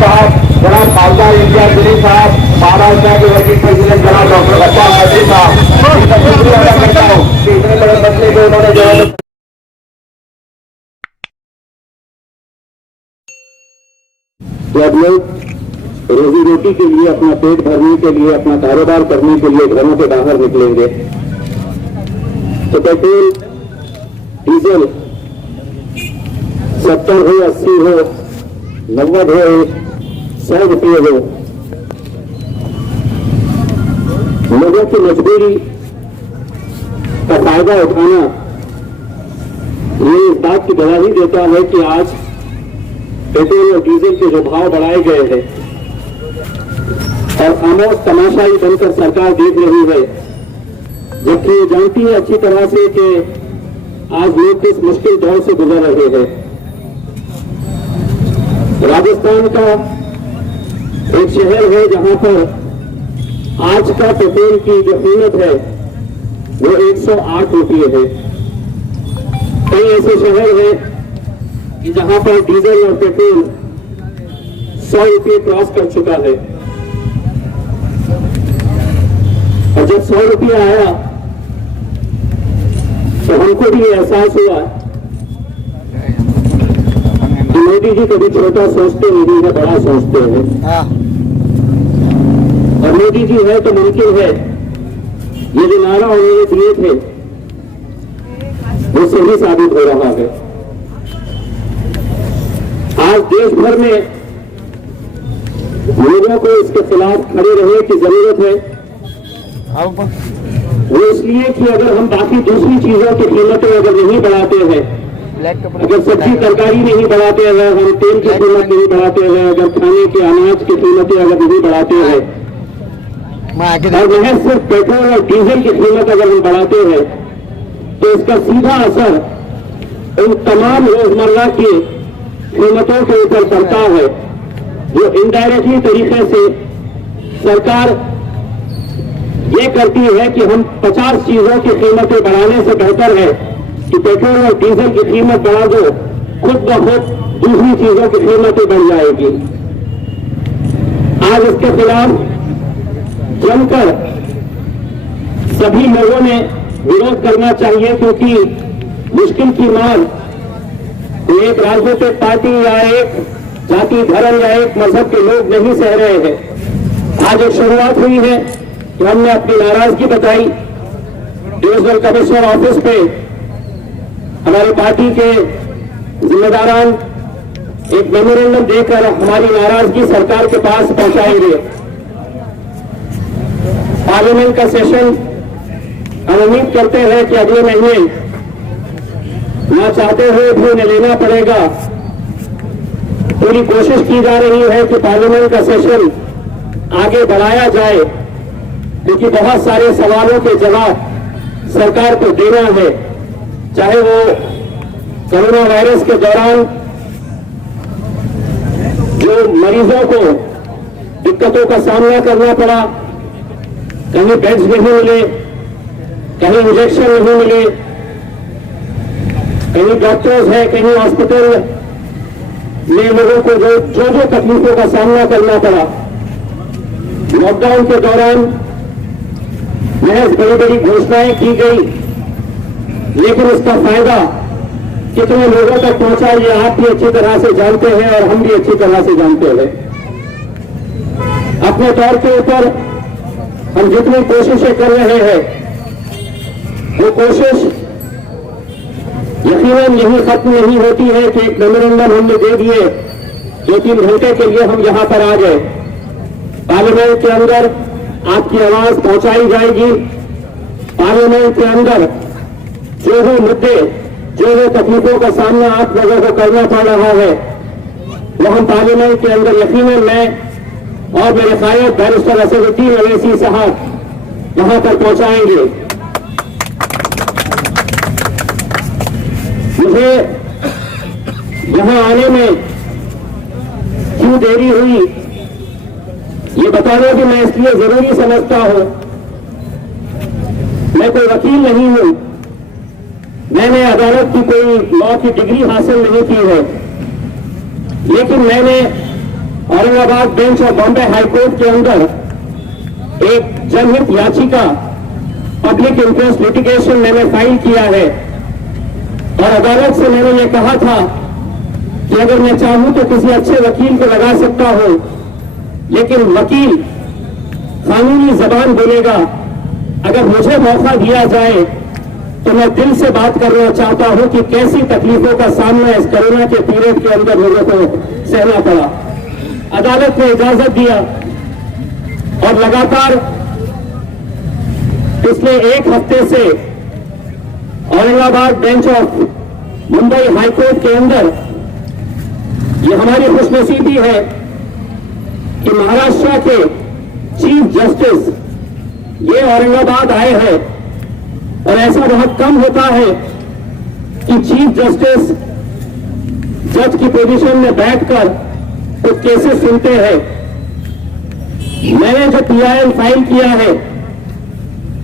साहब, जनाब मालदा इंडिया दिलीप साहब, महाराष्ट्र के वर्किंग प्रेसिडेंट जनाब डॉक्टर अब्बास हाजी साहब, इनका शुक्रिया अदा करता हूँ कि इतने बड़े मसले को उन्होंने जो है जब लोग रोजी रोटी के लिए, अपना पेट भरने के लिए, अपना कारोबार करने के लिए घरों के बाहर निकलेंगे तो पेट्रोल डीजल 70 हो, 80 हो, 90 हो, 100 रुपये हो, लोगों की मजबूरी का फायदा उठाना ये इस बात की गवाही देता है कि आज पेट्रोल और डीजल के जो भाव बढ़ाए गए हैं और खामोश तमाशाई बनकर सरकार देख रही है, जबकि ये जानती है अच्छी तरह से कि आज लोग किस मुश्किल दौर से गुजर रहे हैं। राजस्थान का एक शहर है जहां पर आज का पेट्रोल की जो कीमत है वो 108 रुपये है। कई ऐसे शहर हैं कि जहां पर डीजल और पेट्रोल 100 रुपये क्रॉस कर चुका है। और जब 100 रुपये आया तो हमको भी एहसास हुआ कि मोदी जी कभी छोटा सोचते नहीं है, बड़ा सोचते हैं। और मोदी जी है तो मुमकिन है ये जो नारा उन्होंने दिए थे वो सही साबित हो रहा है। आज देश भर में लोगों को इसके खिलाफ खड़े रहने की जरूरत है। वो इसलिए कि अगर हम बाकी दूसरी चीजों की कीमतें अगर नहीं बढ़ाते हैं, अगर सब्जी तरकारी नहीं बढ़ाते हैं, हम तेल की कीमत नहीं बढ़ाते हैं, अगर खाने के अनाज की कीमतें अगर नहीं बढ़ाते हैं और महज सिर्फ पेट्रोल और डीजल की कीमत अगर हम बढ़ाते हैं तो इसका सीधा असर उन तमाम रोजमर्रा की कीमतों के ऊपर पड़ता है जो इनडायरेक्टली तरीके से सरकार ये करती है कि हम 50 चीजों की कीमतें बढ़ाने से बेहतर है कि पेट्रोल और डीजल की कीमत बढ़ा दो, खुद ब खुद दूसरी चीजों की कीमतें बढ़ जाएगी। आज इसके खिलाफ जमकर सभी लोगों ने विरोध करना चाहिए, क्योंकि मुश्किल की मार एक राजनीतिक पार्टी या एक जाति, धर्म या एक मजहब के लोग नहीं सह रहे हैं। आज एक शुरुआत हुई है कि हमने अपनी नाराजगी बताई डिविजनल कमिश्नर ऑफिस पे। हमारी पार्टी के जिम्मेदारान एक मेमोरेंडम देकर हमारी नाराजगी सरकार के पास पहुंचाएंगे। पार्लियामेंट का सेशन हम उम्मीद करते हैं कि अगले महीने ना चाहते हुए भी उन्हें लेना पड़ेगा। पूरी कोशिश की जा रही है कि पार्लियामेंट का सेशन आगे बढ़ाया जाए, क्योंकि बहुत सारे सवालों के जवाब सरकार को देना है। चाहे वो कोरोना वायरस के दौरान जो मरीजों को दिक्कतों का सामना करना पड़ा, कहीं बेड्स नहीं मिले, कहीं इंजेक्शन नहीं मिले, कहीं डॉक्टर्स हैं, कहीं हॉस्पिटल में लोगों को जो तकलीफों का सामना करना पड़ा। लॉकडाउन के दौरान महज बड़ी बड़ी घोषणाएं की गई, लेकिन उसका फायदा कितने लोगों तक पहुंचा ये आप भी अच्छी तरह से जानते हैं और हम भी अच्छी तरह से जानते हैं। अपने तौर के ऊपर हम जितनी कोशिशें कर रहे हैं वो कोशिश यकीनन यही खत्म नहीं होती है कि एक मेमोरेंडम हमने दे दिए, 2-3 घंटे के लिए हम यहां पर आ गए। पार्लियामेंट के अंदर आपकी आवाज पहुंचाई जाएगी। पार्लियामेंट के अंदर जो भी मुद्दे, जो भी तकलीफों का सामना आप लोगों को करना पड़ रहा है वो हम पार्लियामेंट के अंदर यकीनन मैं और मेरे सायद बैरिस्टर असदुद्दीन अवैसी साहब वहां पर पहुंचाएंगे। मुझे यहां आने में क्यों देरी हुई ये बताना भी मैं इसलिए जरूरी समझता हूं। मैं कोई वकील नहीं हूं, मैंने अदालत की कोई लॉ की डिग्री हासिल नहीं की है, लेकिन मैंने Aurangabad bench of Bombay high court के अंदर एक जनहित याचिका पब्लिक इंटरेस्ट लिटिगेशन मैंने फाइल किया है और अदालत से मैंने ये कहा था कि अगर मैं चाहूं तो किसी अच्छे वकील को लगा सकता हूं, लेकिन वकील कानूनी जबान बोलेगा। अगर मुझे मौका दिया जाए तो मैं दिल से बात करना चाहता हूं कि कैसी तकलीफों का सामना इस कोरोना के पीरियड के अंदर लोगों को सहना पड़ा। अदालत ने इजाजत दिया और लगातार पिछले एक हफ्ते से Aurangabad bench of Mumbai high court के अंदर ये हमारी खुशनसीबी है कि महाराष्ट्र के चीफ जस्टिस ये औरंगाबाद आए हैं। और ऐसा बहुत कम होता है कि चीफ जस्टिस जज की पोजीशन में बैठकर कुछ केसेस सुनते हैं। मैंने जो PIL फाइल किया है,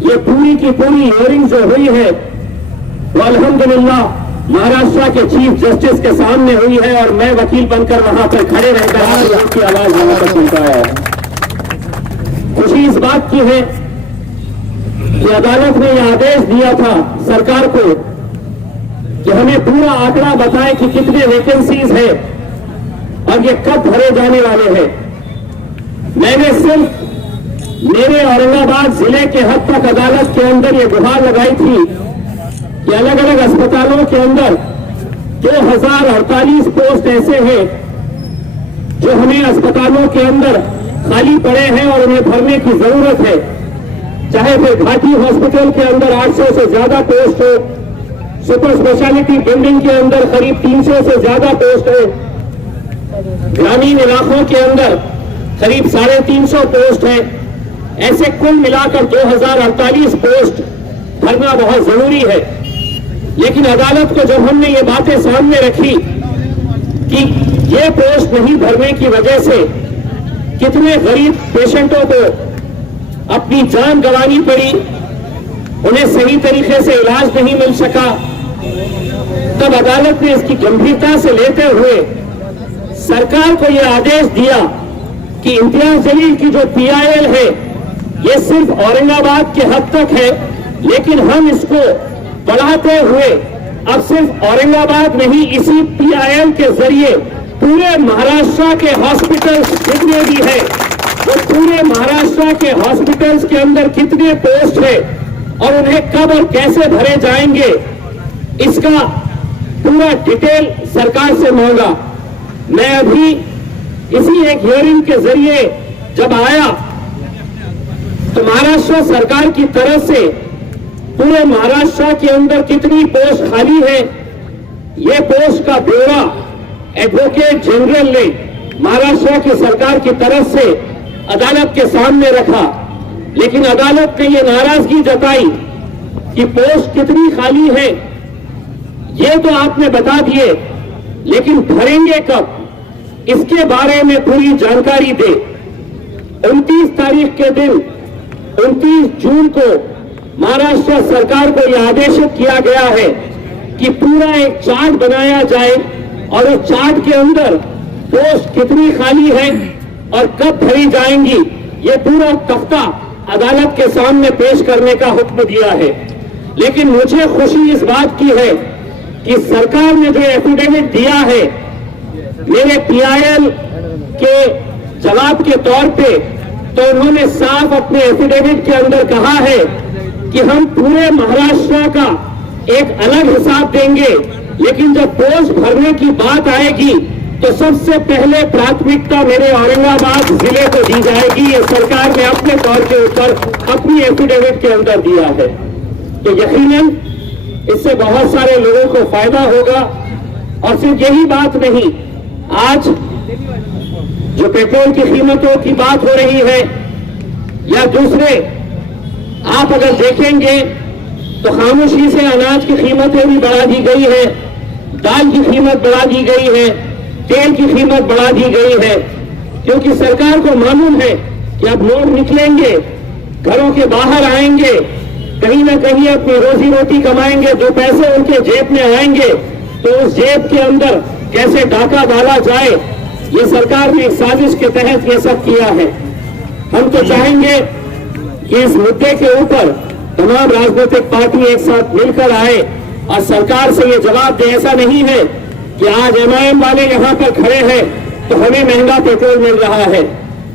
ये पूरी की पूरी हियरिंग जो हुई है वो अल्हम्दुलिल्लाह महाराष्ट्र के चीफ जस्टिस के सामने हुई है और मैं वकील बनकर वहां पर खड़े रहकर उनकी आवाज वहां पर सुनता है। खुशी इस बात की है कि अदालत ने यह आदेश दिया था सरकार को कि हमें पूरा आंकड़ा बताएं कि कितने वैकेंसीज है और ये कब भरे जाने वाले हैं। मैंने सिर्फ मेरे औरंगाबाद जिले के हद तक अदालत के अंदर ये गुहार लगाई थी कि अलग अलग अस्पतालों के अंदर 2048 पोस्ट ऐसे हैं जो हमें अस्पतालों के अंदर खाली पड़े हैं और उन्हें भरने की जरूरत है। चाहे फिर घाटी हॉस्पिटल के अंदर 800 से ज्यादा पोस्ट हो, सुपर स्पेशलिटी बिल्डिंग के अंदर करीब 300 से ज्यादा पोस्ट है, ग्रामीण इलाकों के अंदर करीब 350 पोस्ट है। ऐसे कुल मिलाकर 2048 पोस्ट भरना बहुत जरूरी है। लेकिन अदालत को जब हमने ये बातें सामने रखी कि ये पोस्ट नहीं भरने की वजह से कितने गरीब पेशेंटों को अपनी जान गंवानी पड़ी, उन्हें सही तरीके से इलाज नहीं मिल सका, तब अदालत ने इसकी गंभीरता से लेते हुए सरकार को यह आदेश दिया कि इम्तियाज जलील की जो PIL है ये सिर्फ औरंगाबाद के हद तक है, लेकिन हम इसको बढ़ाते हुए अब सिर्फ औरंगाबाद नहीं, इसी PIL के जरिए पूरे महाराष्ट्र के हॉस्पिटल्स जितने भी है, वो पूरे महाराष्ट्र के हॉस्पिटल्स के अंदर कितने पोस्ट है और उन्हें कब और कैसे भरे जाएंगे, इसका पूरा डिटेल सरकार से मांगा। मैं अभी इसी एक हियरिंग के जरिए जब आया तो महाराष्ट्र सरकार की तरफ से पूरे महाराष्ट्र के अंदर कितनी पोस्ट खाली है, ये पोस्ट का ब्यौरा एडवोकेट जनरल ने महाराष्ट्र की सरकार की तरफ से अदालत के सामने रखा। लेकिन अदालत ने यह नाराजगी जताई कि पोस्ट कितनी खाली है ये तो आपने बता दिए, लेकिन भरेंगे कब, इसके बारे में पूरी जानकारी दे। 29 तारीख के दिन 29 जून को महाराष्ट्र सरकार को यह आदेशित किया गया है कि पूरा एक चार्ट बनाया जाए और उस चार्ट के अंदर पोस्ट कितनी खाली है और कब भरी जाएंगी, ये पूरा तख्ता अदालत के सामने पेश करने का हुक्म दिया है। लेकिन मुझे खुशी इस बात की है कि सरकार ने जो एफिडेविट दिया है मेरे PIL के जवाब के तौर पे, तो उन्होंने साफ अपने एफिडेविट के अंदर कहा है कि हम पूरे महाराष्ट्र का एक अलग हिसाब देंगे, लेकिन जब पोस्ट भरने की बात आएगी तो सबसे पहले प्राथमिकता मेरे औरंगाबाद जिले को दी जाएगी। ये सरकार ने अपने तौर के ऊपर अपनी एफिडेविट के अंदर दिया है। तो यकीनन इससे बहुत सारे लोगों को फायदा होगा। और सिर्फ यही बात नहीं, आज जो पेट्रोल की कीमतों की बात हो रही है या दूसरे, आप अगर देखेंगे तो खामोशी से अनाज की कीमतें भी बढ़ा दी गई है, दाल की कीमत बढ़ा दी गई है, तेल की कीमत बढ़ा दी गई है, क्योंकि सरकार को मालूम है कि अब लोग निकलेंगे, घरों के बाहर आएंगे, कहीं ना कहीं अपनी रोजी रोटी कमाएंगे, जो पैसे उनके जेब में आएंगे तो उस जेब के अंदर कैसे डाका डाला जाए, ये सरकार ने एक साजिश के तहत ये सब किया है। हम तो चाहेंगे कि इस मुद्दे के ऊपर तमाम राजनीतिक पार्टी एक साथ मिलकर आए और सरकार से ये जवाब दे। ऐसा नहीं है कि आज एमआईएम वाले यहाँ पर खड़े हैं तो हमें महंगा पेट्रोल मिल रहा है।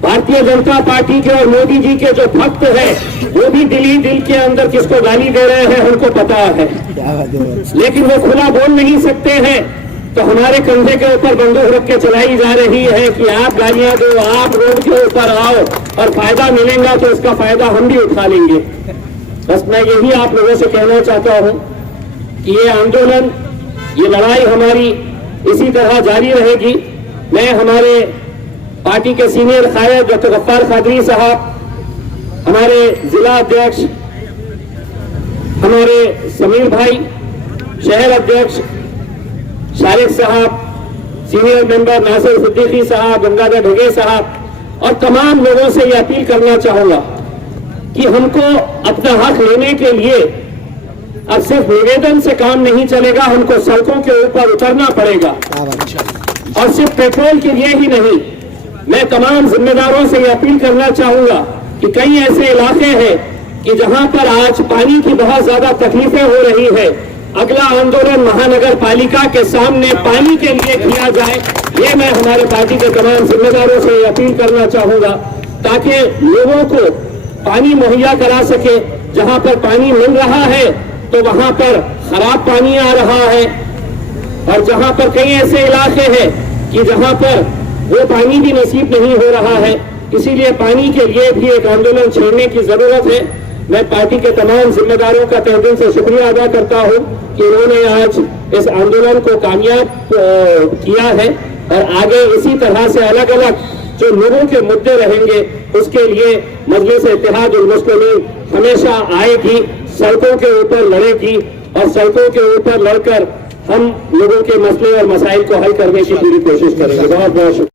भारतीय जनता पार्टी के और मोदी जी के जो भक्त हैं वो भी दिल के अंदर किसको गाली दे रहे हैं हमको पता है, लेकिन वो खुला बोल नहीं सकते हैं। तो हमारे कंधे के ऊपर बंदूक रख के चलाई जा रही है कि आप गालियां दो, आप रोड के ऊपर आओ और फायदा मिलेगा तो इसका फायदा हम भी उठा लेंगे। बस मैं यही आप लोगों से कहना चाहता हूं कि ये आंदोलन, ये लड़ाई हमारी इसी तरह जारी रहेगी। मैं हमारे पार्टी के सीनियर कायद डॉक्टर गफ्फार कादरी साहब, हमारे जिला अध्यक्ष हमारे समीर भाई, शहर अध्यक्ष शारिक साहब, सीनियर मेंबर नासिर सिद्दीकी साहब, गंगाधर ढगे साहब और तमाम लोगों से ये अपील करना चाहूंगा कि हमको अपना हक लेने के लिए अब सिर्फ निवेदन से काम नहीं चलेगा, हमको सड़कों के ऊपर उतरना पड़ेगा। और सिर्फ पेट्रोल के लिए ही नहीं, मैं तमाम जिम्मेदारों से ये अपील करना चाहूंगा कि कई ऐसे इलाके हैं कि जहां पर आज पानी की बहुत ज्यादा तकलीफें हो रही है। अगला आंदोलन महानगर पालिका के सामने पानी के लिए किया जाए, ये मैं हमारे पार्टी के तमाम जिम्मेदारों से अपील करना चाहूंगा ताकि लोगों को पानी मुहैया करा सके। जहां पर पानी मिल रहा है तो वहां पर खराब पानी आ रहा है और जहां पर कई ऐसे इलाके हैं कि जहां पर वो पानी भी नसीब नहीं हो रहा है। इसीलिए पानी के लिए भी एक आंदोलन छेड़ने की जरूरत है। मैं पार्टी के तमाम जिम्मेदारों का तहे दिल से शुक्रिया अदा करता हूं कि उन्होंने आज इस आंदोलन को कामयाब किया है और आगे इसी तरह से अलग अलग जो लोगों के मुद्दे रहेंगे उसके लिए मजलिस इत्तेहाद उल मुस्लिमीन हमेशा आएगी, सड़कों के ऊपर लड़ेगी और सड़कों के ऊपर लड़कर हम लोगों के मसले और मसाइल को हल करने की पूरी कोशिश करेंगे। बहुत बहुत शुक्रिया।